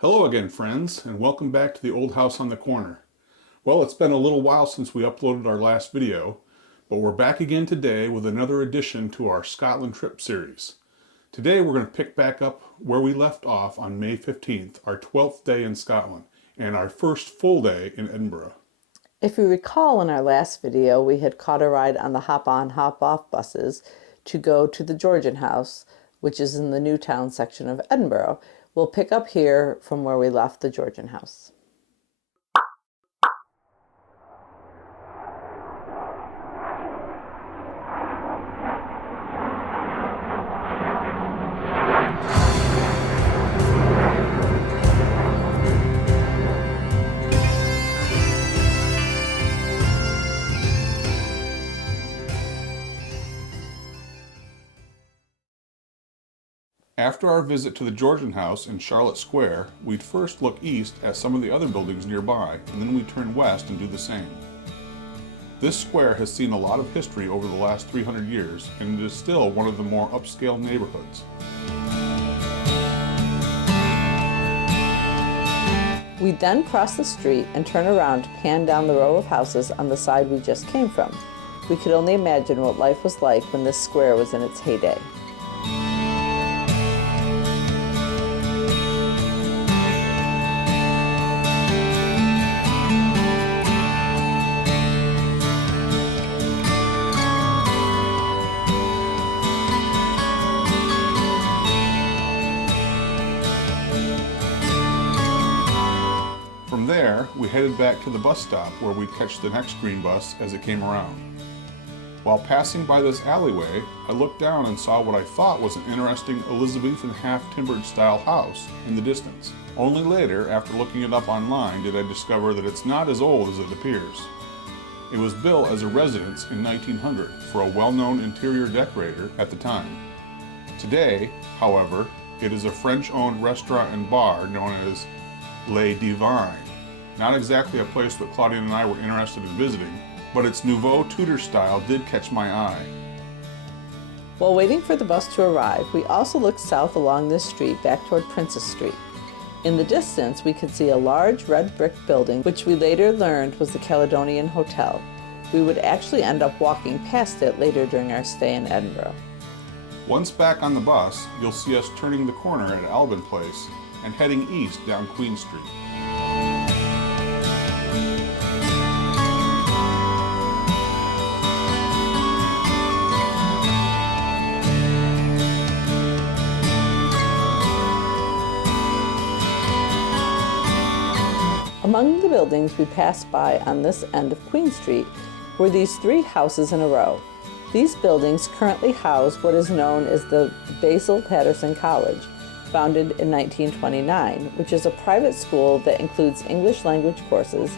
Hello again, friends, and welcome back to the Old House on the Corner. Well, it's been a little while since we uploaded our last video, but we're back again today with another addition to our Scotland trip series. Today we're going to pick back up where we left off on May 15th, our 12th day in Scotland, and our first full day in Edinburgh. If you recall in our last video, we had caught a ride on the hop-on, hop-off buses to go to the Georgian House, which is in the Newtown section of Edinburgh. We'll pick up here from where we left the Georgian House. After our visit to the Georgian House in Charlotte Square, we'd first look east at some of the other buildings nearby, and then we'd turn west and do the same. This square has seen a lot of history over the last 300 years, and it is still one of the more upscale neighborhoods. We then cross the street and turn around to pan down the row of houses on the side we just came from. We could only imagine what life was like when this square was in its heyday. From there, we headed back to the bus stop where we'd catch the next green bus as it came around. While passing by this alleyway, I looked down and saw what I thought was an interesting Elizabethan half-timbered style house in the distance. Only later, after looking it up online, did I discover that it's not as old as it appears. It was built as a residence in 1900 for a well-known interior decorator at the time. Today, however, it is a French-owned restaurant and bar known as Les Divines. Not exactly a place that Claudia and I were interested in visiting, but its Nouveau Tudor style did catch my eye. While waiting for the bus to arrive, we also looked south along this street back toward Princess Street. In the distance, we could see a large red brick building, which we later learned was the Caledonian Hotel. We would actually end up walking past it later during our stay in Edinburgh. Once back on the bus, you'll see us turning the corner at Albin Place and heading east down Queen Street. Among the buildings we passed by on this end of Queen Street were these three houses in a row. These buildings currently house what is known as the Basil Patterson College, founded in 1929, which is a private school that includes English language courses,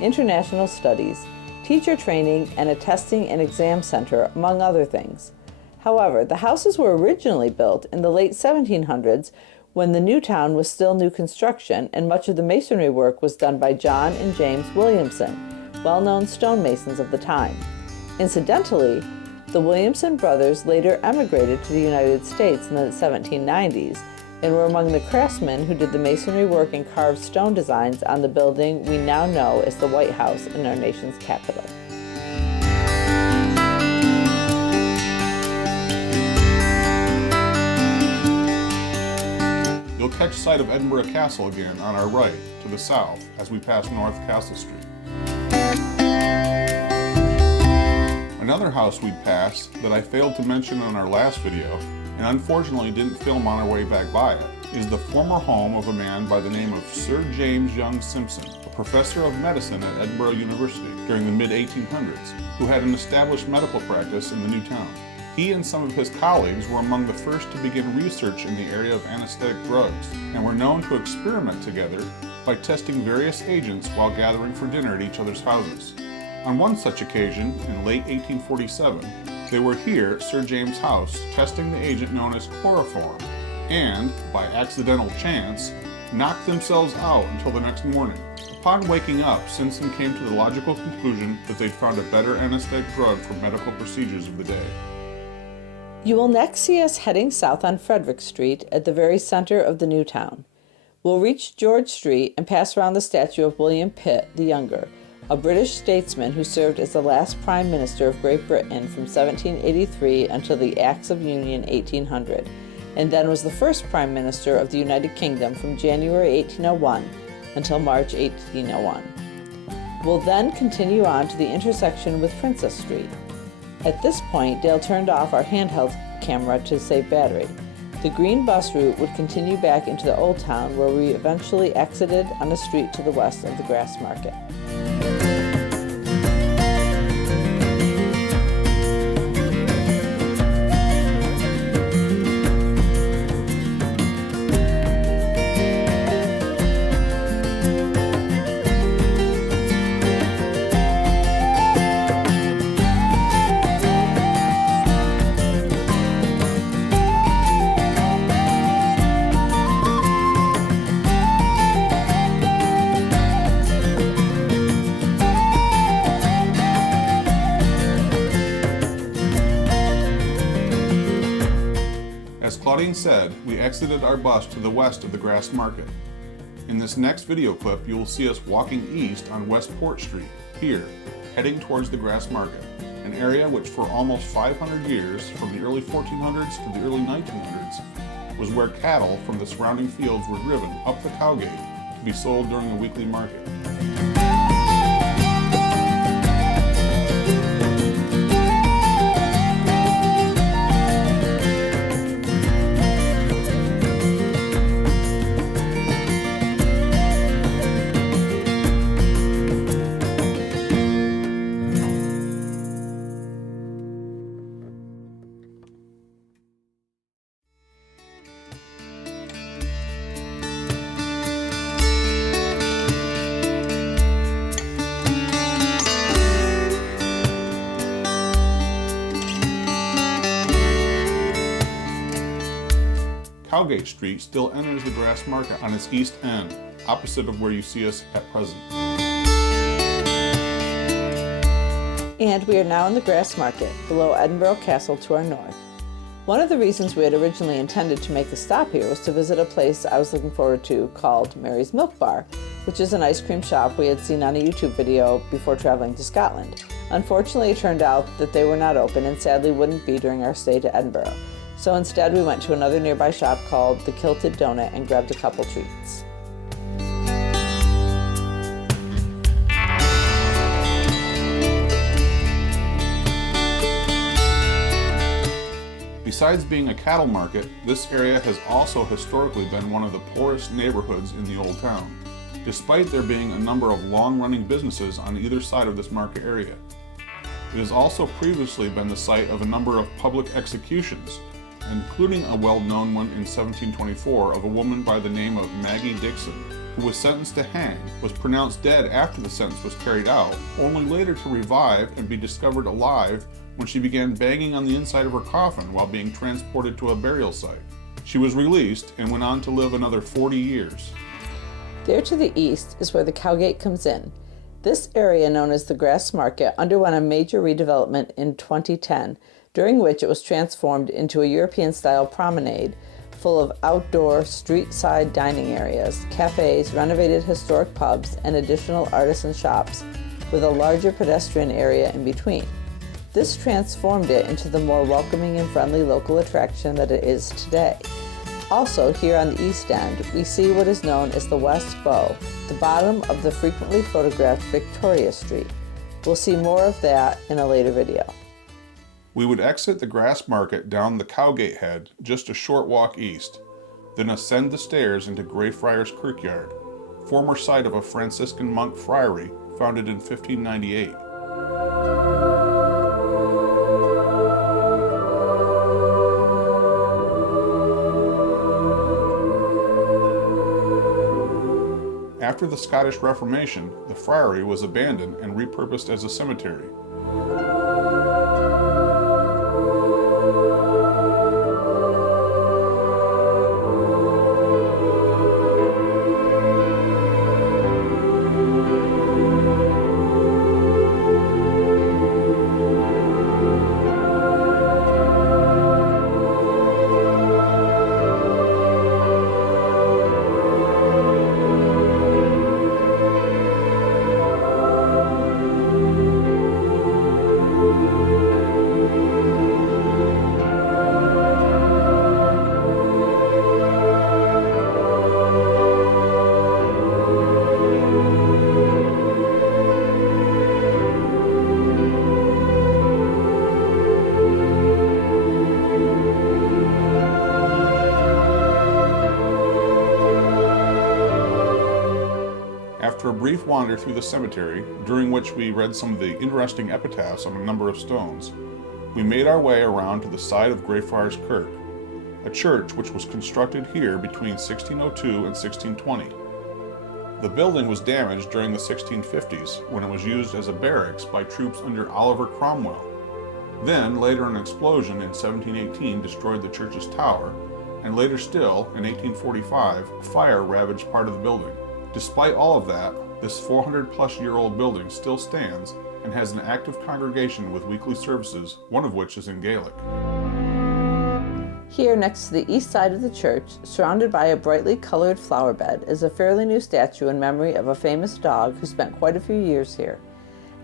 international studies, teacher training, and a testing and exam center, among other things. However, the houses were originally built in the late 1700s when the new town was still new construction, and much of the masonry work was done by John and James Williamson, well-known stonemasons of the time. Incidentally, the Williamson brothers later emigrated to the United States in the 1790s and were among the craftsmen who did the masonry work and carved stone designs on the building we now know as the White House in our nation's capital. You'll catch sight of Edinburgh Castle again on our right to the south as we pass North Castle Street. Another house we'd passed that I failed to mention in our last video, and unfortunately didn't film on our way back by it, is the former home of a man by the name of Sir James Young Simpson, a professor of medicine at Edinburgh University during the mid-1800s, who had an established medical practice in the new town. He and some of his colleagues were among the first to begin research in the area of anesthetic drugs, and were known to experiment together by testing various agents while gathering for dinner at each other's houses. On one such occasion, in late 1847, they were here at Sir James' house testing the agent known as chloroform, and, by accidental chance, knocked themselves out until the next morning. Upon waking up, Simpson came to the logical conclusion that they'd found a better anesthetic drug for medical procedures of the day. You will next see us heading south on Frederick Street at the very center of the new town. We'll reach George Street and pass around the statue of William Pitt the Younger, a British statesman who served as the last Prime Minister of Great Britain from 1783 until the Acts of Union 1800, and then was the first Prime Minister of the United Kingdom from January 1801 until March 1801. We'll then continue on to the intersection with Princess Street. At this point, Dale turned off our handheld camera to save battery. The green bus route would continue back into the Old Town, where we eventually exited on a street to the west of the Grassmarket. Claudine said, we exited our bus to the west of the Grassmarket. In this next video clip, you will see us walking east on West Port Street, here, heading towards the Grassmarket, an area which for almost 500 years, from the early 1400s to the early 1900s, was where cattle from the surrounding fields were driven up the Cowgate to be sold during a weekly market. Cowgate Street still enters the Grassmarket on its east end, opposite of where you see us at present. And we are now in the Grassmarket, below Edinburgh Castle to our north. One of the reasons we had originally intended to make a stop here was to visit a place I was looking forward to called Mary's Milk Bar, which is an ice cream shop we had seen on a YouTube video before traveling to Scotland. Unfortunately, it turned out that they were not open and sadly wouldn't be during our stay to Edinburgh. So instead we went to another nearby shop called the Kilted Donut and grabbed a couple treats. Besides being a cattle market, this area has also historically been one of the poorest neighborhoods in the Old Town, despite there being a number of long-running businesses on either side of this market area. It has also previously been the site of a number of public executions, including a well-known one in 1724 of a woman by the name of Maggie Dixon, who was sentenced to hang, was pronounced dead after the sentence was carried out, only later to revive and be discovered alive when she began banging on the inside of her coffin while being transported to a burial site. She was released and went on to live another 40 years. There to the east is where the Cowgate comes in. This area, known as the Grassmarket, underwent a major redevelopment in 2010, during which it was transformed into a European-style promenade full of outdoor, street-side dining areas, cafes, renovated historic pubs, and additional artisan shops, with a larger pedestrian area in between. This transformed it into the more welcoming and friendly local attraction that it is today. Also, here on the east end, we see what is known as the West Bow, the bottom of the frequently photographed Victoria Street. We'll see more of that in a later video. We would exit the Grassmarket down the Cowgate Head just a short walk east, then ascend the stairs into Greyfriars Kirkyard, former site of a Franciscan monk friary founded in 1598. After the Scottish Reformation, the friary was abandoned and repurposed as a cemetery. After a brief wander through the cemetery, during which we read some of the interesting epitaphs on a number of stones, we made our way around to the side of Greyfriars Kirk, a church which was constructed here between 1602 and 1620. The building was damaged during the 1650s when it was used as a barracks by troops under Oliver Cromwell. Then, later an explosion in 1718 destroyed the church's tower, and later still, in 1845, a fire ravaged part of the building. Despite all of that, this 400-plus-year-old building still stands and has an active congregation with weekly services, one of which is in Gaelic. Here, next to the east side of the church, surrounded by a brightly colored flower bed, is a fairly new statue in memory of a famous dog who spent quite a few years here.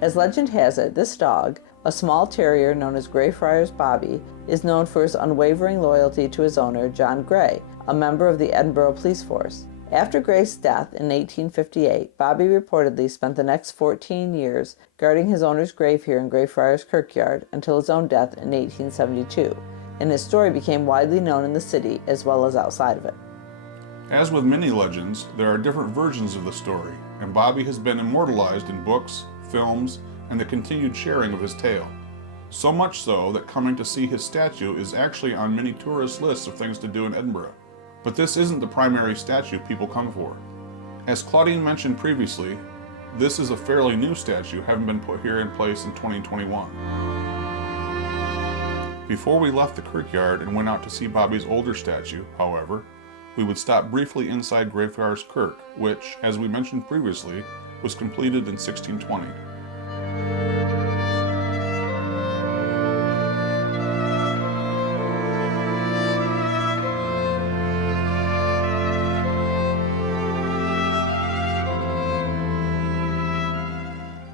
As legend has it, this dog, a small terrier known as Greyfriars Bobby, is known for his unwavering loyalty to his owner, John Grey, a member of the Edinburgh police force. After Grey's death in 1858, Bobby reportedly spent the next 14 years guarding his owner's grave here in Greyfriars Kirkyard until his own death in 1872, and his story became widely known in the city as well as outside of it. As with many legends, there are different versions of the story, and Bobby has been immortalized in books, films, and the continued sharing of his tale. So much so that coming to see his statue is actually on many tourist lists of things to do in Edinburgh. But this isn't the primary statue people come for. As Claudine mentioned previously, this is a fairly new statue, having been put here in place in 2021. Before we left the Kirkyard and went out to see Bobby's older statue, however, we would stop briefly inside Greyfriars Kirk, which, as we mentioned previously, was completed in 1620.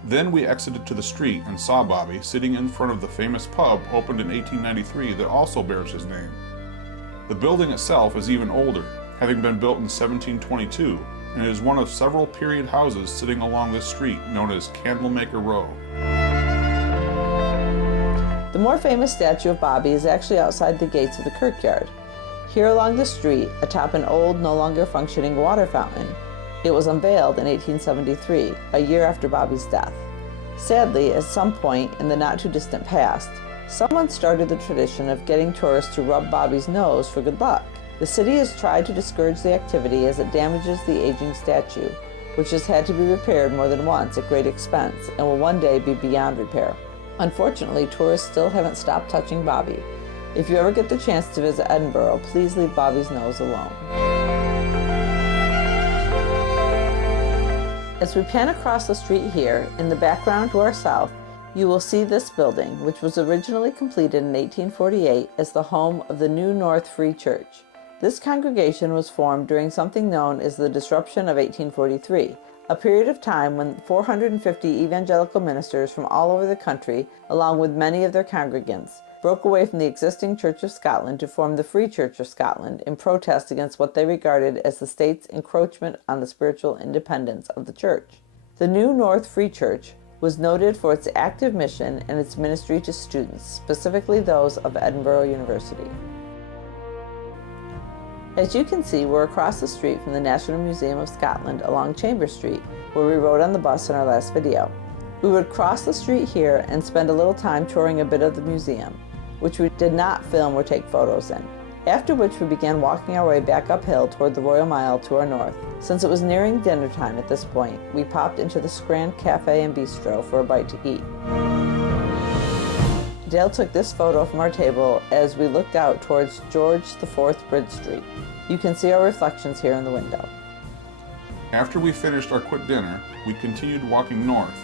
Then we exited to the street and saw Bobby sitting in front of the famous pub opened in 1893 that also bears his name. The building itself is even older, having been built in 1722, and it is one of several period houses sitting along this street known as Candlemaker Row. The more famous statue of Bobby is actually outside the gates of the Kirkyard. Here along the street, atop an old, no longer functioning water fountain, it was unveiled in 1873, a year after Bobby's death. Sadly, at some point in the not-too-distant past, someone started the tradition of getting tourists to rub Bobby's nose for good luck. The city has tried to discourage the activity as it damages the aging statue, which has had to be repaired more than once at great expense and will one day be beyond repair. Unfortunately, tourists still haven't stopped touching Bobby. If you ever get the chance to visit Edinburgh, please leave Bobby's nose alone. As we pan across the street here, in the background to our south, you will see this building, which was originally completed in 1848 as the home of the New North Free Church. This congregation was formed during something known as the Disruption of 1843, a period of time when 450 evangelical ministers from all over the country, along with many of their congregants, broke away from the existing Church of Scotland to form the Free Church of Scotland in protest against what they regarded as the state's encroachment on the spiritual independence of the church. The New North Free Church was noted for its active mission and its ministry to students, specifically those of Edinburgh University. As you can see, we're across the street from the National Museum of Scotland along Chambers Street, where we rode on the bus in our last video. We would cross the street here and spend a little time touring a bit of the museum, which we did not film or take photos in, after which we began walking our way back uphill toward the Royal Mile to our north. Since it was nearing dinner time at this point, we popped into the Scran Cafe and Bistro for a bite to eat. Dale took this photo from our table as we looked out towards George IV Bridge Street. You can see our reflections here in the window. After we finished our quick dinner, we continued walking north.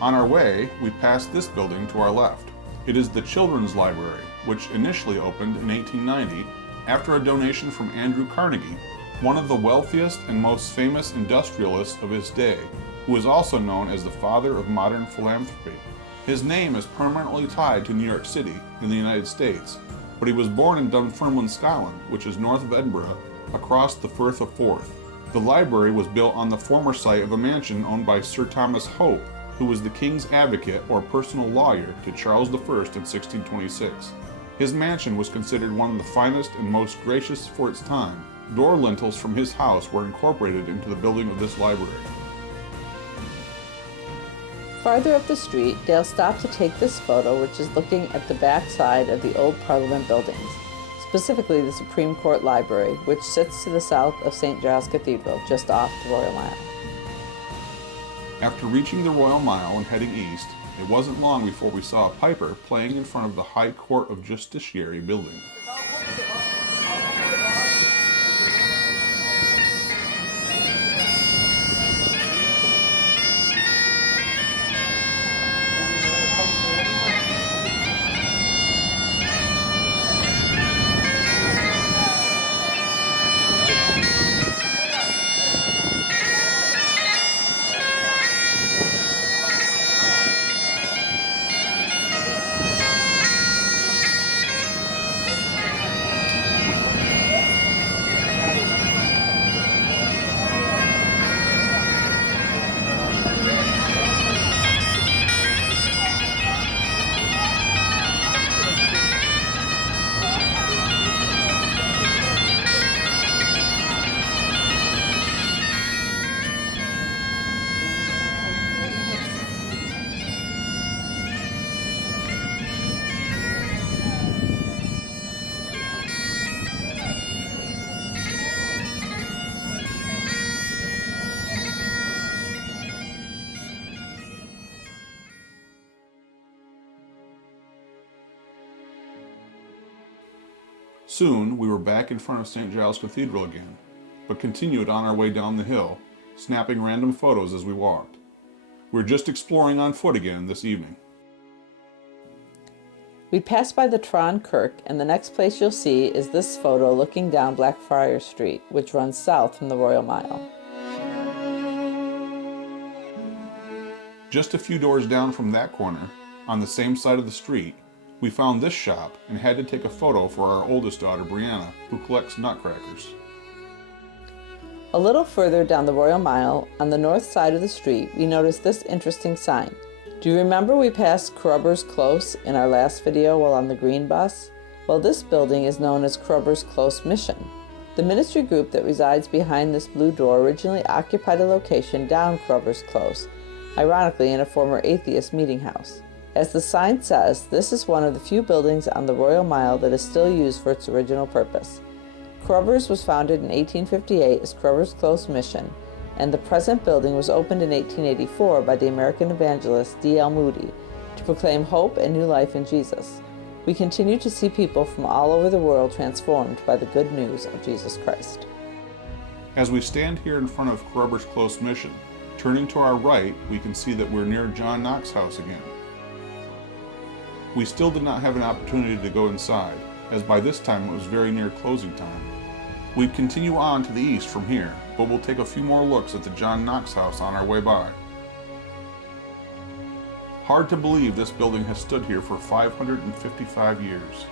On our way, we passed this building to our left. It is the Children's Library, which initially opened in 1890 after a donation from Andrew Carnegie, one of the wealthiest and most famous industrialists of his day, who is also known as the father of modern philanthropy. His name is permanently tied to New York City in the United States, but he was born in Dunfermline, Scotland, which is north of Edinburgh, across the Firth of Forth. The library was built on the former site of a mansion owned by Sir Thomas Hope, who was the king's advocate or personal lawyer to Charles I in 1626. His mansion was considered one of the finest and most gracious for its time. Door lintels from his house were incorporated into the building of this library. Farther up the street, Dale stopped to take this photo, which is looking at the back side of the old Parliament buildings, specifically the Supreme Court Library, which sits to the south of St. Giles Cathedral, just off the Royal Mile. After reaching the Royal Mile and heading east, it wasn't long before we saw a piper playing in front of the High Court of Justiciary building. Soon, we were back in front of St. Giles Cathedral again, but continued on our way down the hill, snapping random photos as we walked. We were just exploring on foot again this evening. We passed by the Tron Kirk, and the next place you'll see is this photo looking down Blackfriars Street, which runs south from the Royal Mile. Just a few doors down from that corner, on the same side of the street, we found this shop and had to take a photo for our oldest daughter, Brianna, who collects nutcrackers. A little further down the Royal Mile, on the north side of the street, we noticed this interesting sign. Do you remember we passed Carrubbers Close in our last video while on the green bus? Well, this building is known as Carrubbers Close Mission. The ministry group that resides behind this blue door originally occupied a location down Carrubbers Close, ironically in a former atheist meeting house. As the sign says, this is one of the few buildings on the Royal Mile that is still used for its original purpose. Carrubbers was founded in 1858 as Carrubbers Close Mission, and the present building was opened in 1884 by the American evangelist D.L. Moody to proclaim hope and new life in Jesus. We continue to see people from all over the world transformed by the good news of Jesus Christ. As we stand here in front of Carrubbers Close Mission, turning to our right, we can see that we're near John Knox's house again. We still did not have an opportunity to go inside, as by this time it was very near closing time. We'd continue on to the east from here, but we'll take a few more looks at the John Knox house on our way by. Hard to believe this building has stood here for 555 years.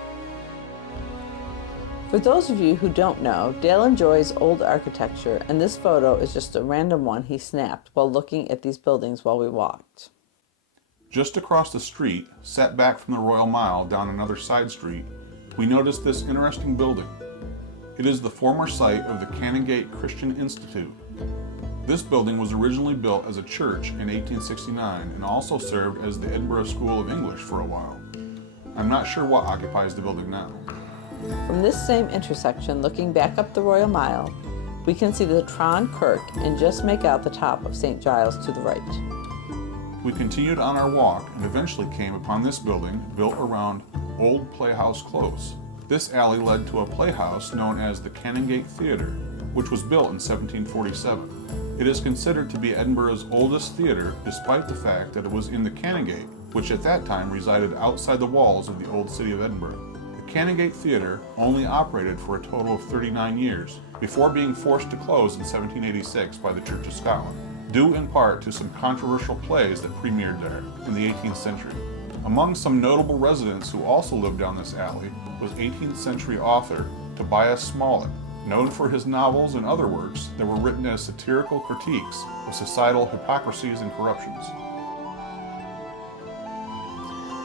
For those of you who don't know, Dale enjoys old architecture, and this photo is just a random one he snapped while looking at these buildings while we walked. Just across the street, set back from the Royal Mile down another side street, we noticed this interesting building. It is the former site of the Canongate Christian Institute. This building was originally built as a church in 1869 and also served as the Edinburgh School of English for a while. I'm not sure what occupies the building now. From this same intersection, looking back up the Royal Mile, we can see the Tron Kirk and just make out the top of St. Giles to the right. We continued on our walk and eventually came upon this building built around old Playhouse Close. This alley led to a playhouse known as the Canongate Theatre, which was built in 1747. It is considered to be Edinburgh's oldest theatre despite the fact that it was in the Canongate, which at that time resided outside the walls of the old city of Edinburgh. The Canongate Theatre only operated for a total of 39 years, before being forced to close in 1786 by the Church of Scotland, due in part to some controversial plays that premiered there in the 18th century. Among some notable residents who also lived down this alley was 18th century author Tobias Smollett, known for his novels and other works that were written as satirical critiques of societal hypocrisies and corruptions.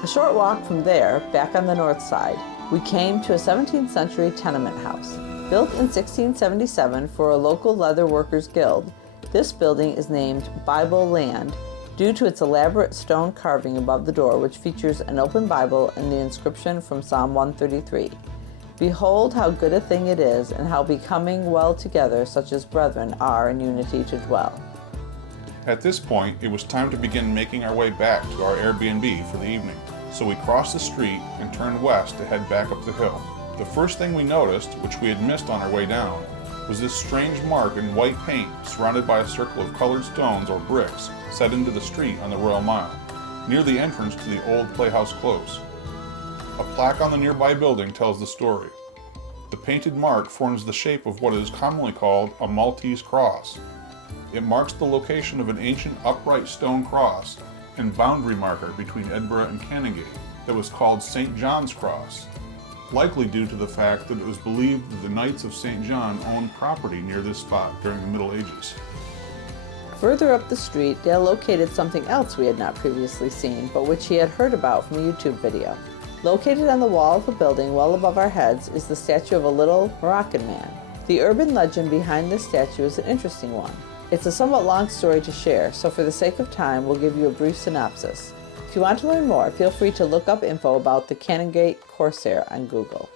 A short walk from there, back on the north side, we came to a 17th century tenement house. Built in 1677 for a local leather workers guild, this building is named Bible Land due to its elaborate stone carving above the door, which features an open Bible and the inscription from Psalm 133. Behold how good a thing it is, and how becoming well together such as brethren are in unity to dwell. At this point, it was time to begin making our way back to our Airbnb for the evening, so we crossed the street and turned west to head back up the hill. The first thing we noticed, which we had missed on our way down, was this strange mark in white paint surrounded by a circle of colored stones or bricks set into the street on the Royal Mile, near the entrance to the old Playhouse Close. A plaque on the nearby building tells the story. The painted mark forms the shape of what is commonly called a Maltese cross. It marks the location of an ancient upright stone cross and boundary marker between Edinburgh and Canongate that was called St. John's Cross, likely due to the fact that it was believed that the Knights of St. John owned property near this spot during the Middle Ages. Further up the street, Dale located something else we had not previously seen, but which he had heard about from a YouTube video. Located on the wall of a building well above our heads is the statue of a little Moroccan man. The urban legend behind this statue is an interesting one. It's a somewhat long story to share, so for the sake of time, we'll give you a brief synopsis. If you want to learn more, feel free to look up info about the Canongate Corsair on Google.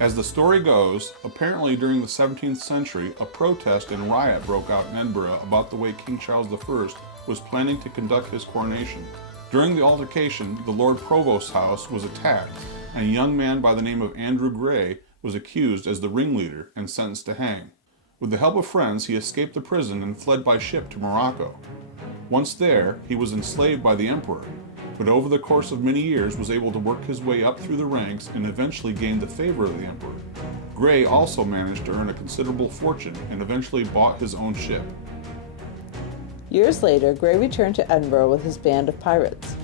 As the story goes, apparently during the 17th century, a protest and riot broke out in Edinburgh about the way King Charles I was planning to conduct his coronation. During the altercation, the Lord Provost's house was attacked, and a young man by the name of Andrew Gray was accused as the ringleader and sentenced to hang. With the help of friends, he escaped the prison and fled by ship to Morocco. Once there, he was enslaved by the emperor, but over the course of many years was able to work his way up through the ranks and eventually gained the favor of the emperor. Gray also managed to earn a considerable fortune and eventually bought his own ship. Years later, Gray returned to Edinburgh with his band of pirates.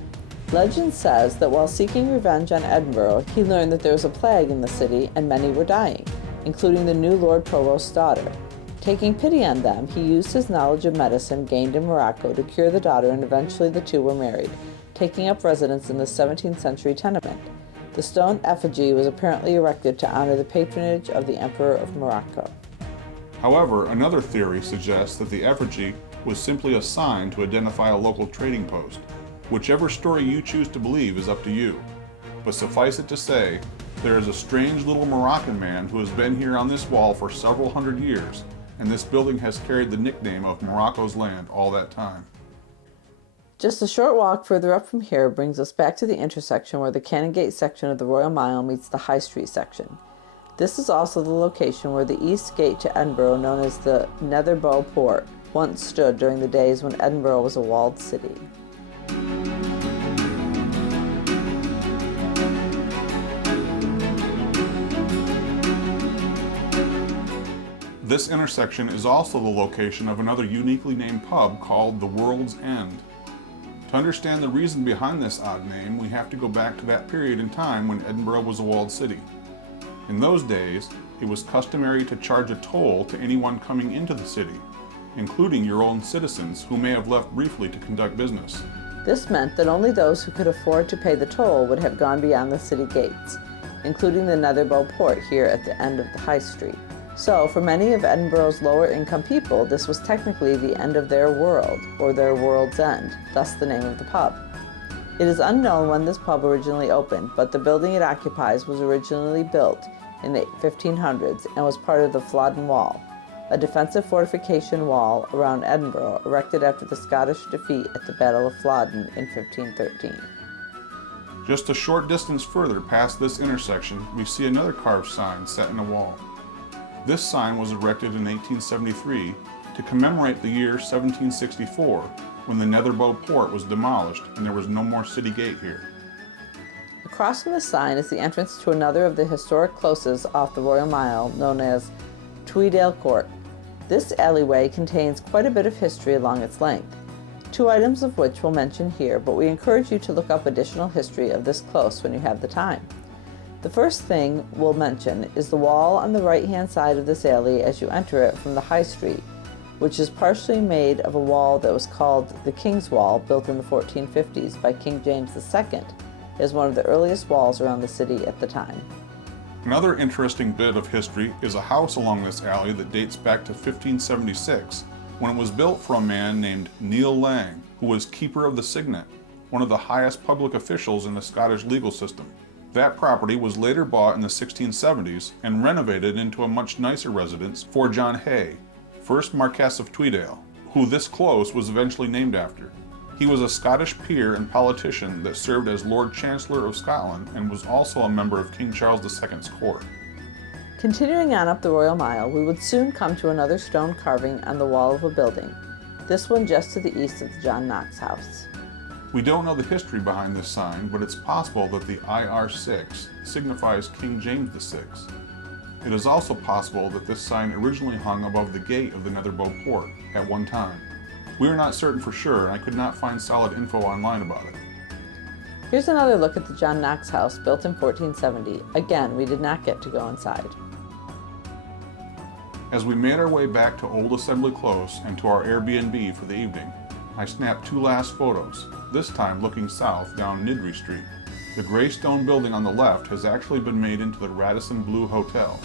Legend says that while seeking revenge on Edinburgh, he learned that there was a plague in the city and many were dying, including the new Lord Provost's daughter. Taking pity on them, he used his knowledge of medicine gained in Morocco to cure the daughter, and eventually the two were married, taking up residence in the 17th century tenement. The stone effigy was apparently erected to honor the patronage of the Emperor of Morocco. However, another theory suggests that the effigy was simply a sign to identify a local trading post. Whichever story you choose to believe is up to you. But suffice it to say, there is a strange little Moroccan man who has been here on this wall for several hundred years, and this building has carried the nickname of Morocco's land all that time. Just a short walk further up from here brings us back to the intersection where the Canongate section of the Royal Mile meets the High Street section. This is also the location where the east gate to Edinburgh, known as the Nether-Bow port, once stood during the days when Edinburgh was a walled city. This intersection is also the location of another uniquely named pub called the World's End. To understand the reason behind this odd name, we have to go back to that period in time when Edinburgh was a walled city. In those days, it was customary to charge a toll to anyone coming into the city, including your own citizens who may have left briefly to conduct business. This meant that only those who could afford to pay the toll would have gone beyond the city gates, including the Nether-Bow port here at the end of the High Street. So, for many of Edinburgh's lower-income people, this was technically the end of their world, or their world's end, thus the name of the pub. It is unknown when this pub originally opened, but the building it occupies was originally built in the 1500s and was part of the Flodden Wall, a defensive fortification wall around Edinburgh erected after the Scottish defeat at the Battle of Flodden in 1513. Just a short distance further past this intersection, we see another carved sign set in a wall. This sign was erected in 1873 to commemorate the year 1764, when the Nether-Bow port was demolished and there was no more city gate here. Across from the sign is the entrance to another of the historic closes off the Royal Mile, known as Tweeddale Court. This alleyway contains quite a bit of history along its length, 2 items of which we'll mention here, but we encourage you to look up additional history of this close when you have the time. The first thing we'll mention is the wall on the right-hand side of this alley as you enter it from the High Street, which is partially made of a wall that was called the King's Wall, built in the 1450s by King James II, as one of the earliest walls around the city at the time. Another interesting bit of history is a house along this alley that dates back to 1576 when it was built for a man named Neil Lang, who was Keeper of the Signet, one of the highest public officials in the Scottish legal system. That property was later bought in the 1670s and renovated into a much nicer residence for John Hay, 1st Marquess of Tweeddale, who this close was eventually named after. He was a Scottish peer and politician that served as Lord Chancellor of Scotland and was also a member of King Charles II's court. Continuing on up the Royal Mile, we would soon come to another stone carving on the wall of a building, this one just to the east of the John Knox house. We don't know the history behind this sign, but it's possible that the IR6 signifies King James VI. It is also possible that this sign originally hung above the gate of the Nether-Bow port at one time. We are not certain for sure, and I could not find solid info online about it. Here's another look at the John Knox house, built in 1470. Again, we did not get to go inside. As we made our way back to Old Assembly Close and to our Airbnb for the evening, I snapped two last photos, this time looking south down Niddry Street. The gray stone building on the left has actually been made into the Radisson Blu Hotel.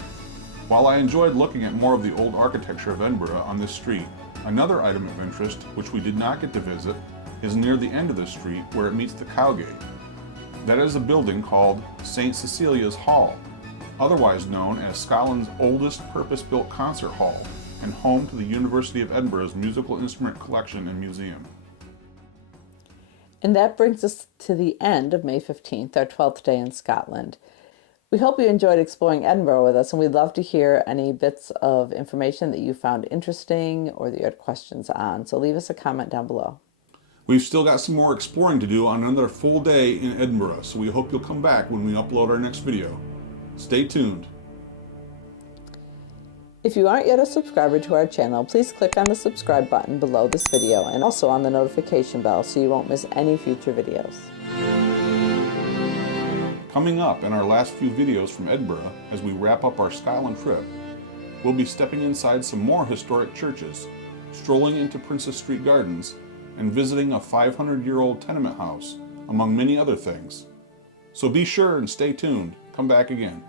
While I enjoyed looking at more of the old architecture of Edinburgh on this street, another item of interest, which we did not get to visit, is near the end of the street where it meets the Cowgate. That is a building called St. Cecilia's Hall, otherwise known as Scotland's oldest purpose-built concert hall and home to the University of Edinburgh's musical instrument collection and museum. And that brings us to the end of May 15th, our 12th day in Scotland. We hope you enjoyed exploring Edinburgh with us, and we'd love to hear any bits of information that you found interesting or that you had questions on, so leave us a comment down below. We've still got some more exploring to do on another full day in Edinburgh, so we hope you'll come back when we upload our next video. Stay tuned. If you aren't yet a subscriber to our channel, please click on the subscribe button below this video and also on the notification bell so you won't miss any future videos. Coming up in our last few videos from Edinburgh, as we wrap up our Scotland trip, we'll be stepping inside some more historic churches, strolling into Princess Street Gardens, and visiting a 500-year-old tenement house, among many other things. So be sure and stay tuned. Come back again.